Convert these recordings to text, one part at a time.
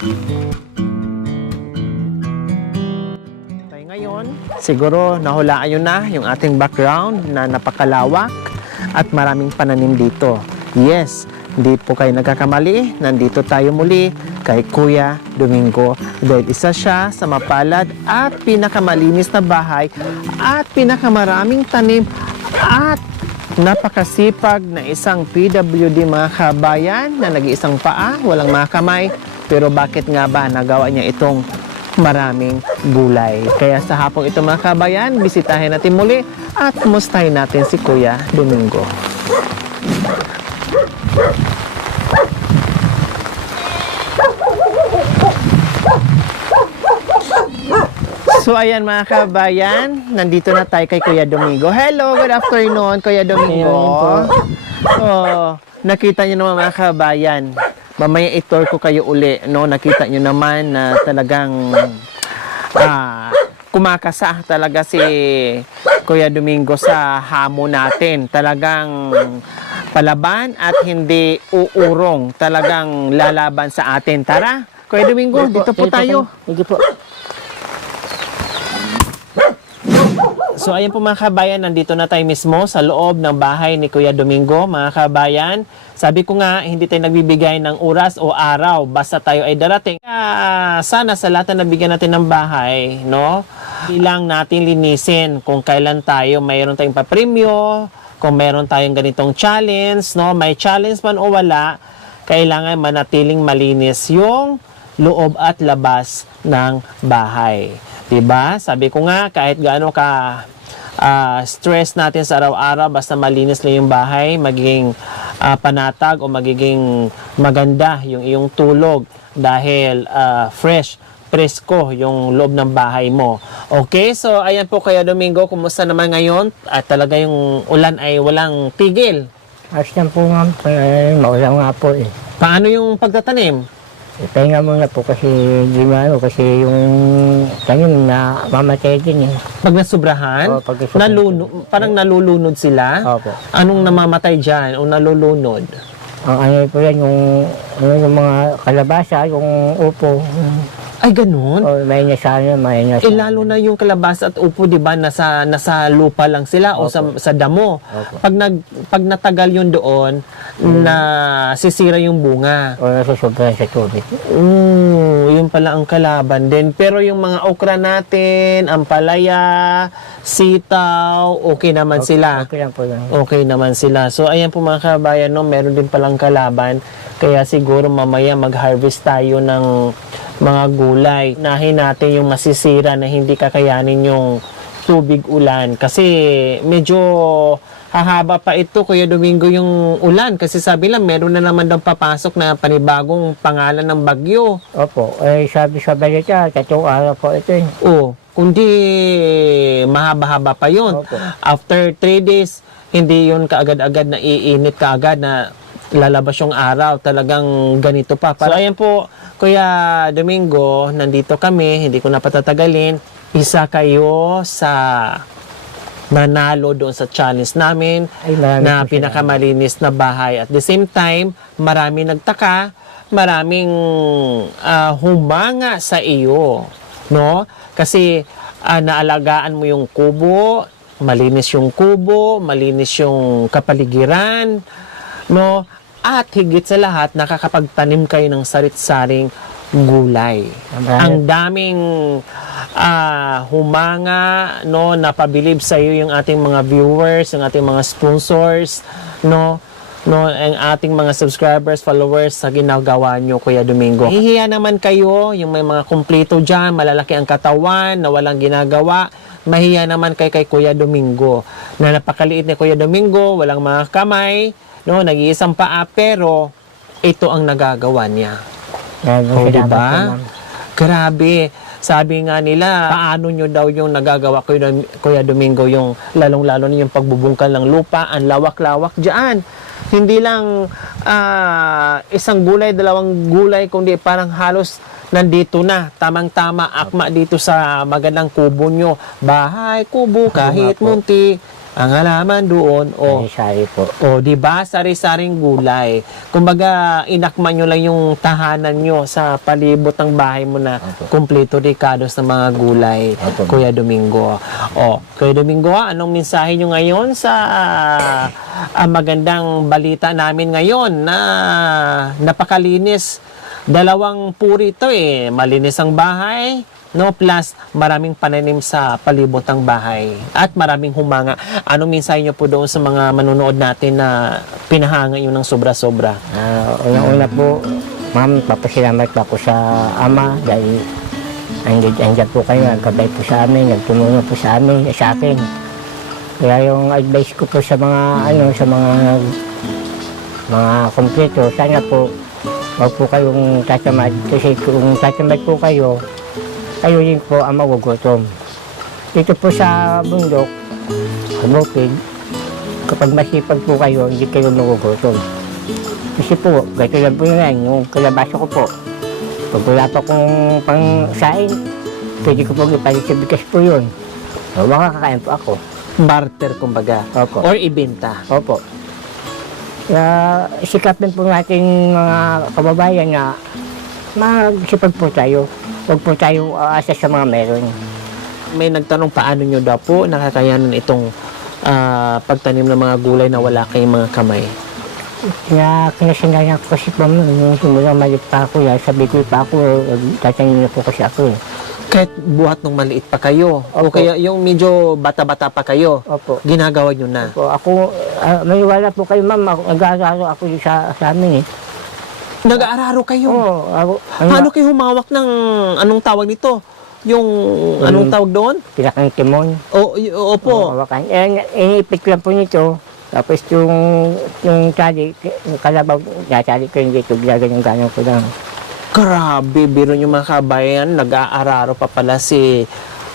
Okay, ngayon, siguro nahulaan nyo na yung ating background na napakalawak at maraming pananim dito. Yes, hindi po kayo nagkakamali. Nandito tayo muli kay Kuya Domingo dahil isa siya sa mapalad at pinakamalinis na bahay at pinakamaraming tanim at napakasipag na isang PWD mga kabayan na nag-iisang paa, walang mga kamay. Pero bakit nga ba nagawa niya itong maraming gulay? Kaya sa hapong ito mga kabayan, bisitahin natin muli at kumustahin natin si Kuya Domingo. So ayan mga kabayan, nandito na tayo kay Kuya Domingo. Hello, good afternoon Kuya Domingo. So, nakita niyo naman mga kabayan, mamaya i-tour ko kayo uli, no? Nakita niyo naman na talagang kumakasa talaga si Kuya Domingo sa hamon natin. Talagang palaban at hindi uurong. Talagang lalaban sa atin. Tara, Kuya Domingo, dito po tayo. Sige po. So ayan po mga kabayan, nandito na tayo mismo sa loob ng bahay ni Kuya Domingo. Mga kabayan, sabi ko nga, hindi tayo nagbibigay ng oras o araw basta tayo ay darating. Sana sa lahat na nabigyan natin ng bahay, no? Ilang natin linisin kung kailan tayo mayroon tayong papremyo, kung mayroon tayong ganitong challenge, no? May challenge man o wala, kailangan manatiling malinis yung loob at labas ng bahay. Diba? Sabi ko nga, kahit gaano ka stress natin sa araw-araw, basta malinis lang yung bahay, magiging panatag o magiging maganda yung iyong tulog dahil fresh, presko yung loob ng bahay mo. Okay, so ayan po Kuya Domingo, kumusta naman ngayon? At talaga yung ulan ay walang tigil. Ayos lang po ma'am. Maulang nga po eh. Paano yung pagtatanim? Ipahinga muna po kasi kasi yung tanim na mamatay din eh. Pag nasubrahan, Oo, pag nasubrahan. parang nalulunod sila. Opo. Anong namamatay dyan o nalulunod? Ang ano po yan, yung mga kalabasa, yung upo. Ay, ganun? O may nasana, may nasana. Lalo na yung kalabasa at upo, di ba, nasa lupa lang sila o sa damo. Opo. Pag natagal yun doon, na sisira yung bunga. O nasusobrahan sa tubig. Yun pala ang kalaban din. Pero yung mga okra natin, ampalaya, sitaw, okay naman sila. Okay lang po yan. Okay naman sila. So, ayan po mga kabayan, no, meron din palang kalaban. Kaya siguro mamaya mag-harvest tayo ng mga gulay. Nahin natin yung masisira na hindi kakayanin yung tubig ulan. Kasi medyo hahaba pa ito, Kuya Domingo, yung ulan. Kasi sabi lang, meron na naman daw papasok na panibagong pangalan ng bagyo. Opo. Sabi sa balita, 3 araw po ito eh. Kundi mahaba-haba pa yun. Opo. After 3 days, hindi yun kaagad-agad na iinit kaagad na lalabas yung araw. Talagang ganito pa. So, ayan po, Kuya Domingo, nandito kami. Hindi ko na patatagalin. Isa kayo sa nanalo doon sa challenge namin na pinakamalinis na bahay. At the same time, marami nagtaka, maraming humanga sa iyo, no? Kasi naalagaan mo yung kubo, malinis yung kubo, malinis yung kapaligiran, no? At higit sa lahat, nakakapagtanim kayo ng sarit-saring gulay. Ang daming humanga, no, napabilib sa iyo yung ating mga viewers, yung ating mga sponsors, no, ang ating mga subscribers, followers sa ginagawa nyo, Kuya Domingo. Hihiya naman kayo, yung may mga kumpleto dyan, malalaki ang katawan, na walang ginagawa, mahiya naman kay Kuya Domingo, na napakaliit ni Kuya Domingo, walang mga kamay, no, nag-iisang paa, pero ito ang nagagawa niya. Diba? Grabe. Sabi nga nila, paano nyo daw yung nagagawa, Kuya Domingo, yung lalong-lalo na yung pagbubungkal ng lupa, ang lawak-lawak dyan. Hindi lang isang gulay, 2 gulay, kundi parang halos nandito na, tamang-tama, akma dito sa magandang kubo nyo. Bahay, kubo, kahit munti, Ang halaman doon, Sari po. di ba? Sari-saring gulay. Kumbaga, inakma nyo lang yung tahanan nyo sa palibot ng bahay mo na Opo. kumpleto ricados ng mga gulay, Opo. Kuya Domingo. Kuya Domingo, anong mensahe nyo ngayon sa magandang balita namin ngayon na napakalinis? Dalawang puri ito malinis ang bahay, no, plus maraming pananim sa palibot ng bahay at maraming humanga. Anong mensahe nyo po doon sa mga manunood natin na pinahanga yun ng sobra-sobra? Unang-una po, ma'am, papasalamat po ako sa ama dahil andyan po kayo, nagkabay po sa amin, nagtumulong po sa amin, sa akin. Kaya yung advice ko po sa mga sa mga kompleto, sana po wag po kayong tatamad kasi kung tatamad po kayo din po ang magugutom. Dito po sa bundok, sa bukid, kapag masipag po kayo, hindi kayo magugutom. Kasi po, gato lang po yan, yung kalabasa ko po. Pag wala pa kong pang-sain, pwede ko po ipalit sa bigas po yun. So, makakakain po ako. Barter, kumbaga. Opo. Or ibenta. Opo. Kaya sikapin po natin mga kababayan na magsipag po tayo. Huwag po tayo aasa sa mga meron. May nagtanong paano nyo daw po nakakayanan itong pagtanim ng mga gulay na wala kayong mga kamay. Kaya kinasanayan ko kasi po nung simulang maliit pa ako, sabi ko pa ako, tatanim na po kasi ako. Kahit buhat nung maliit pa kayo, o Opo. kaya yung medyo bata-bata pa kayo, Opo. ginagawa nyo na. Ako, maniwala po kayo ma'am, nag-aaral ako sa amin Nag-aararo kayo. Oo, Paano kayo humawak ng, anong tawag nito? Yung, anong tawag doon? pinakang timon. Opo. Hawakan. Iniipit lang po nito. Tapos yung tali, yung kalabaw, natali ko yung dito, gano'n ko lang. Grabe, biro nyo mga kabayan, nag-aararo pa pala si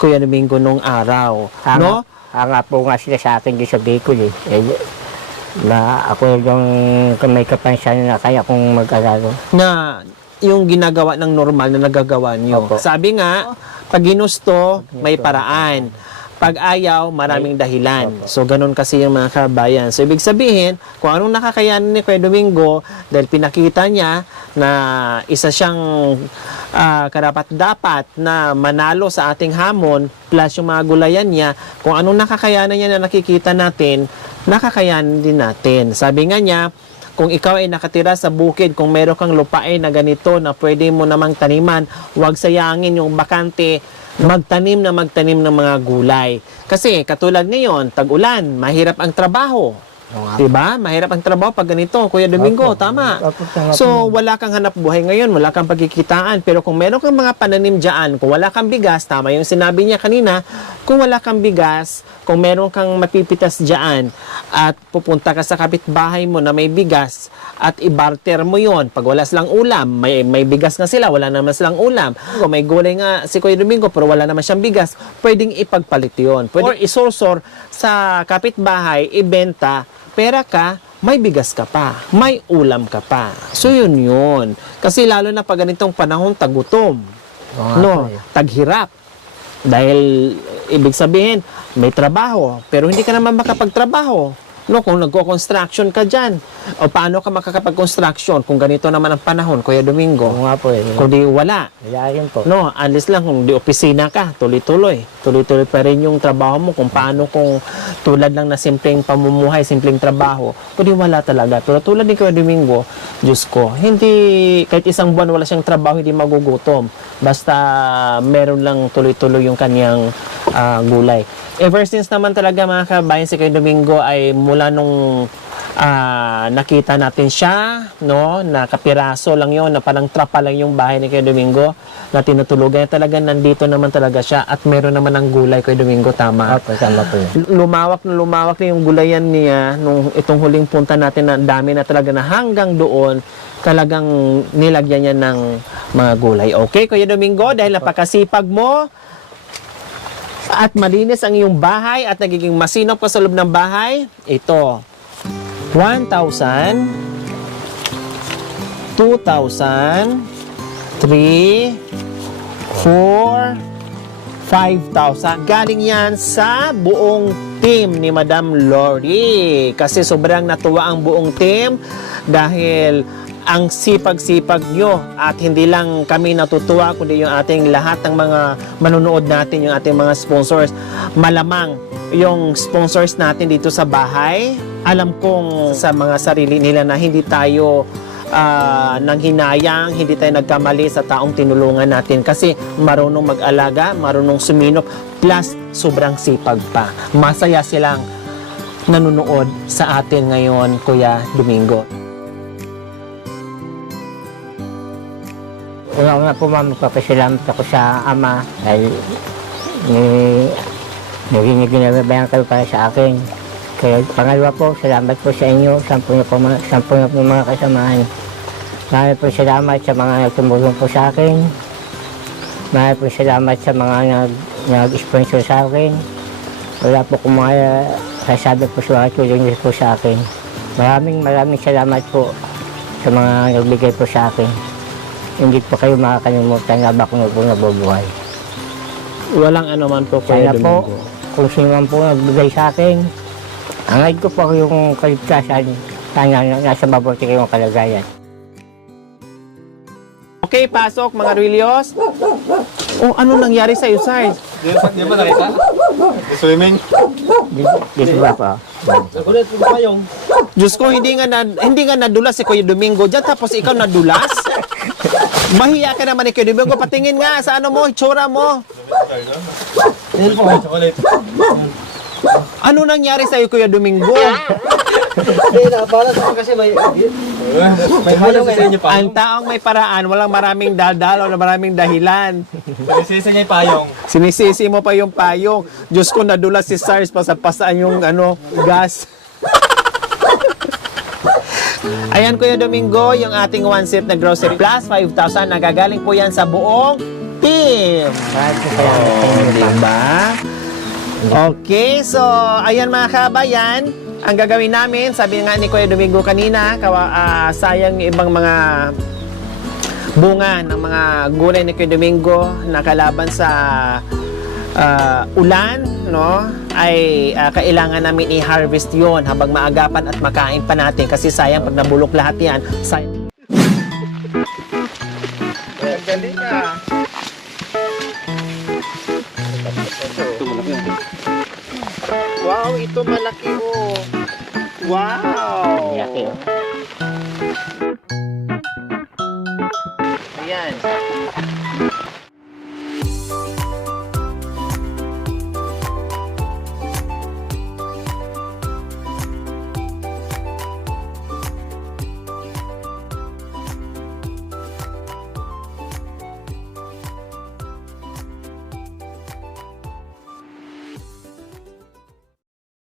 Kuya Domingo nung araw. No? Hanga po nga sila sa akin din sa Bicol na ako yung may kapansanan na kaya kong mag-alaro. Na yung ginagawa ng normal na nagagawa nyo. Opo. Sabi nga, pag ginusto, may paraan. Pag ayaw, maraming dahilan. So, ganun kasi yung mga kabayan. So, ibig sabihin, kung anong nakakayanan ni Kuya Domingo, dahil pinakita niya na isa siyang karapat-dapat na manalo sa ating hamon, plus yung mga gulayan niya, kung anong nakakayanan niya na nakikita natin, nakakayanan din natin. Sabi nga niya, kung ikaw ay nakatira sa bukid, kung meron kang lupain na ganito na pwede mo namang taniman, huwag sayangin yung bakante, magtanim ng mga gulay. Kasi katulad ngayon, tag-ulan, mahirap ang trabaho. Diba? Mahirap ang trabaho pag ganito, Kuya Domingo, tama. So, wala kang hanap buhay ngayon, wala kang pagkikitaan. Pero kung meron kang mga pananim dyan, kung wala kang bigas, tama yung sinabi niya kanina, kung wala kang bigas, kung meron kang mapipitas dyan, at pupunta ka sa kapitbahay mo na may bigas, at i-barter mo yon. Pag wala silang ulam, may bigas nga sila, wala naman silang ulam. Kung may gulay nga si Kuya Domingo, pero wala naman siyang bigas, pwedeng ipagpalit yun. Or isorsor sa kapitbahay, ibenta, pera ka, may bigas ka pa, may ulam ka pa. So yun. Kasi lalo na pag ganitong panahon, tagutom, taghirap. Dahil ibig sabihin, may trabaho, pero hindi ka naman makapagtrabaho. No, kung nagko-construction ka dyan, o paano ka makakapag-construction kung ganito naman ang panahon, Kuya Domingo? Oo nga po Kung di wala. Wala rin po. No, alis lang kung di opisina ka, tuloy-tuloy. Tuloy-tuloy pa rin yung trabaho mo kung paano kung tulad lang na simpleng pamumuhay, simpleng trabaho. Kung di wala talaga. Tulad ni Kuya Domingo, Diyos ko, hindi, kahit isang buwan wala siyang trabaho, hindi magugutom. Basta meron lang tuloy-tuloy yung kanyang gulay. Ever since naman talaga mga kabayan, si Kuya Domingo ay mula nung nakita natin siya, no, na kapiraso lang yon, na parang trapa lang yung bahay ni Kuya Domingo na tinutulugan, talaga nandito naman talaga siya at meron naman ng gulay, Kuya Domingo, tama? Opo, tama po yun. Lumawak na yung gulayan niya nung itong huling punta natin, na dami na talaga na hanggang doon talagang nilagyan niya ng mga gulay. Okay, Kuya Domingo, dahil napakasipag mo at malinis ang iyong bahay at nagiging masinop ka sa loob ng bahay, ito, 1,000, 2,000, 3, 4, 5,000. Galing yan sa buong team ni Madam Lori. Kasi sobrang natuwa ang buong team dahil ang sipag-sipag nyo at hindi lang kami natutuwa kundi yung ating lahat ng mga manonood natin, yung ating mga sponsors. Malamang yung sponsors natin dito sa bahay, alam kong sa mga sarili nila na hindi tayo nang hinayang, hindi tayo nagkamali sa taong tinulungan natin kasi marunong mag-alaga, marunong suminop, plus sobrang sipag pa. Masaya silang nanonood sa atin ngayon, Kuya Domingo. Una-una po ma'am, magpapasalamat ako sa ama dahil naging ginabayan kayo para sa akin. Kaya pangalawa po, salamat po sa inyo, sampu na po mga kasamahan. Marami po salamat sa mga nagtumulong po sa akin. Marami po salamat sa mga nag-sponsor sa akin. Wala po kung mga sasabi po sa mga tulong niyo po sa akin. Maraming salamat po sa mga nagbigay po sa akin. Hindi po kayo makakalimutan na bako na po nabubuhay. Walang ano man po, Kuya Sana po, Domingo. kung sino man po nagbigay sa akin, hangad ko po yung kaligtasan, sana nasa mabuti kayong kalagayan. Okay, pasok mga Ruilios. Oh, ano nangyari sa'yo, Sarge? Di ba nakita? Swimming? Dito ba po? Nagulat po ba yung... Diyos ko, hindi nga nadulas si Kuya Domingo dyan, tapos ikaw nadulas? Mahiya ka naman ni Kuya Domingo. Patingin nga sa ano mo, itsura mo. Yan po. Chocolate. Ano nangyari sa'yo, Kuya Domingo? Hindi, napalat ako kasi may halang sa inyo pa. Ang taong may paraan, walang maraming dadal o maraming dahilan. Nagsisa niya yung payong. Sinisisi mo pa yung payong. Diyos ko, nadulas si Sarge, pasapasaan yung gas. Ayan, Kuya Domingo, yung ating one set na grocery plus 5,000, nagagaling po yan sa buong team. Maraming salamat sa inyo. Diba? Okay, so ayan mga kabayan, ang gagawin namin, sabi nga ni Kuya Domingo kanina, sayang yung ibang mga bunga ng mga gulay ni Kuya Domingo na kalaban sa ulan, no? Ay kailangan namin i-harvest yon habang maagapan at makain pa natin kasi sayang pag nabulok lahat yan. Sayang. Ang galing ah. Wow, ito malaki oh. Wow! Laki, oh.